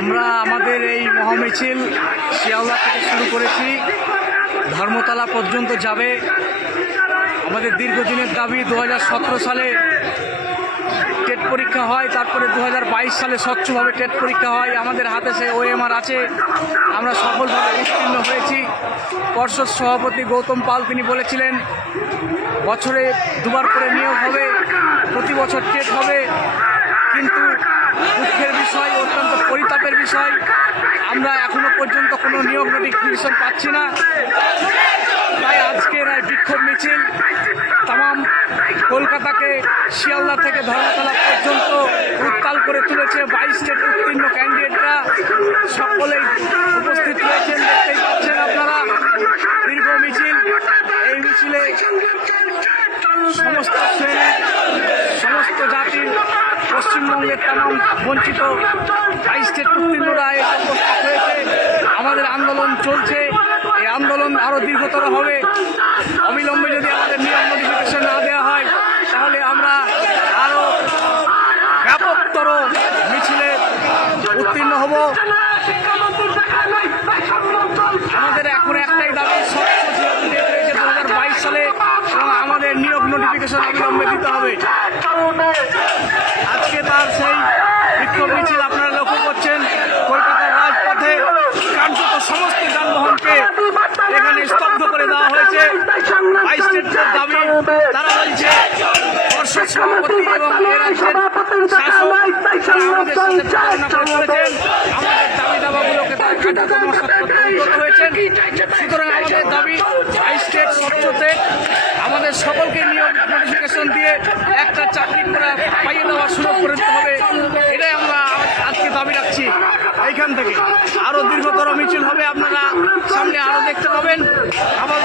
আমরা আমাদের এই মহামিছিল শিয়ালদা থেকে শুরু করেছি। ধর্মতলা পর্যন্ত যাবে। আমাদের দীর্ঘদিনের দাবি, দু হাজার সতেরো সালে টেট পরীক্ষা হয়, তারপরে দু হাজার বাইশ সালে স্বচ্ছভাবে টেট পরীক্ষা হয়। আমাদের হাতে সে ওএমআর আছে। আমরা সফলভাবে উত্তীর্ণ হয়েছি। পর্ষদ সভাপতি গৌতম পাল তিনি বলেছিলেন, বছরে দুবার করে নিয়োগ হবে, প্রতি বছর টেট হবে। কিন্তু দুঃখের বিষয়, অত্যন্ত পরিতাপের বিষয়। আমরা এখনও পর্যন্ত কোনো নিয়োগ নোটিফিকেশন পাচ্ছি না। তাই আজকের এই বিক্ষোভ মিছিল তাম কলকাতাকে শিয়ালদা থেকে ধর্মতলা পর্যন্ত উত্তাল করে তুলেছে বাইশ স্টেট উত্তীর্ণ ক্যান্ডিডেটরা। সকলেই উপস্থিত রয়েছেন, দেখতেই পাচ্ছেন আপনারা। দীর্ঘ মিছিল, এই মিছিলে সমস্ত শ্রেণির সমস্ত জাতির পশ্চিমবঙ্গের তাম বঞ্চিত স্টেট উত্তীর্ণরা এসে উপস্থিত হয়েছে। আমাদের আন্দোলন চলছে। এই আন্দোলন আরও দীর্ঘতর হবে। অবিলম্বে যদি আমাদের নিয়ম নোটিফিকেশন না দেওয়া হয়, তাহলে আমরা আরও ব্যাপকতর মিছিলে উত্তীর্ণ হব। আমাদের এখন একটাই দাবি রয়েছে দু হাজার বাইশ সালে আমাদের নিয়োগ নোটিফিকেশন অবিলম্বে দিতে হবে। আজকে তার সেই বিক্ষোভ মিছিল আপনারা লক্ষ্য করছেন, কলকাতার রাজপথে কার্যত সমস্ত যানবাহনকে এখানে স্তব্ধ করে দেওয়া হয়েছে। বাইশ স্টেটের দাবি তারা বলছে পর্ষদ সভাপতি এবং আমাদের দাবি দাবাগুলোকে তারা কার্যক্রম হয়েছেন। সুতরাং আমাদের দাবি বাইশ স্টেট স্বচ্ছতে সকলকে নিয়োগ নোটিফিকেশন দিয়ে একটা চাকরি করা পাইয়ে দেওয়ার সুযোগ করে দিতে হবে। এটাই আমরা আজকে দাবি রাখছি। এইখান থেকে। আরও দীর্ঘতর মিছিল হবে আপনারা সামনে আরও দেখতে পাবেন। আবার